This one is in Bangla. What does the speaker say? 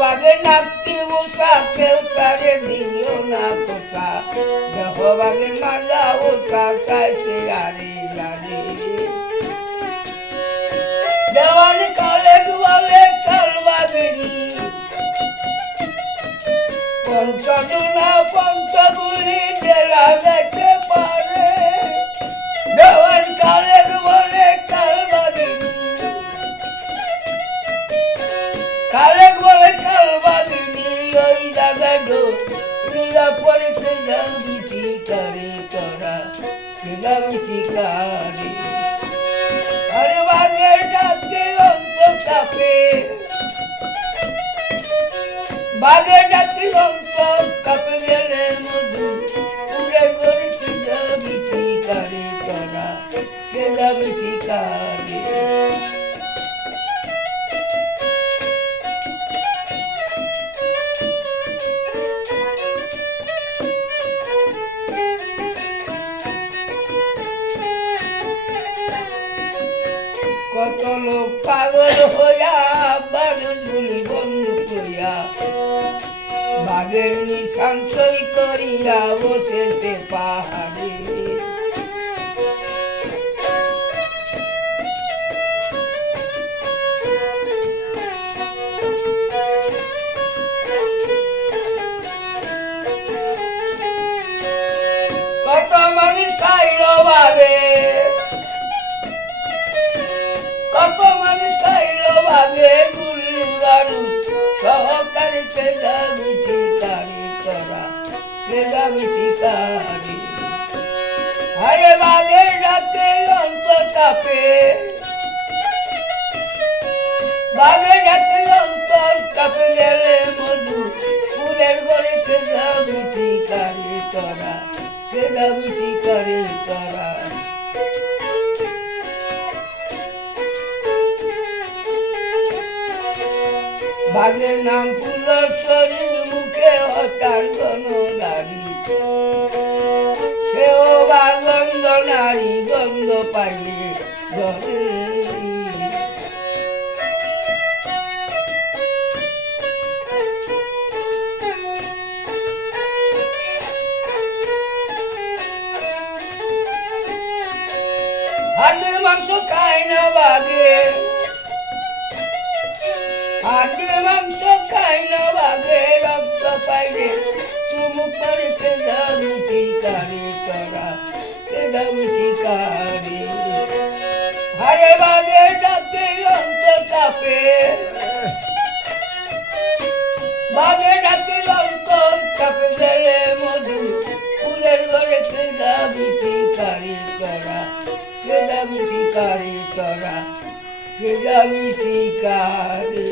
বাগে নাকি উষা কেউ তারে দিও না কোথা দেহ বাগের মাজা উষা চাইছে আরে আরে দেওয়ান কালে বলে কালবাগিনী পঞ্চদুনা পঞ্চগুলি জেলা দেখতে পারে দেওয়ান কালে বলে কালবাগিনী কালে বলে কালবাগিনী ওই জায়গায় নিরাপরে খেলামি শিকারে করা খেলামি শিকারে আরে বাগের ডাকে অন্তর কাপে বাগের ডাকে অন্তর কাপে গেলে মধু উড়ে করে খেলামি শিকারে করা খেলামি শিকারে কত লোক পাগল হইয়া বানুগুলি বন্ধু করিয়া বাঘের নিশান সই করিয়া বসেছে পাহাড়ে কত মানুষ খাইল বাঘে কত মানুষ খাইল বাঘে গুলি বারুদ সহকারে খেলামি শিকারি করা খেলামি শিকারি আরে বাঘের ডাকে অন্তর কাঁপে বাঘের ডাকে অন্তর কাঁপে গেলে মধু ফুলের ঘরে খেলামি শিকারি করা খেলামি শিকারি করা বাঘের নাম ফুলেশ্বরী মুখে হতার গণনারী সেও বা গন্ধ নারী গন্ধ পাইলে ধরে হাড়ের মাংস খায় না বাঘে হাড়ের মাংস খায় না বাঘে রক্ত পাইলে চুমুক করে খেলামি শিকারি করা খেলামি শিকারি হারে বাঘের ডাকে অন্তর কাঁপে বাঘের ডাকে অন্তর কাঁপে গেলে মধু ফুলের ঘরে খেলামি শিকারি করা খেলামি শিকারি করা খেলামি শিকারি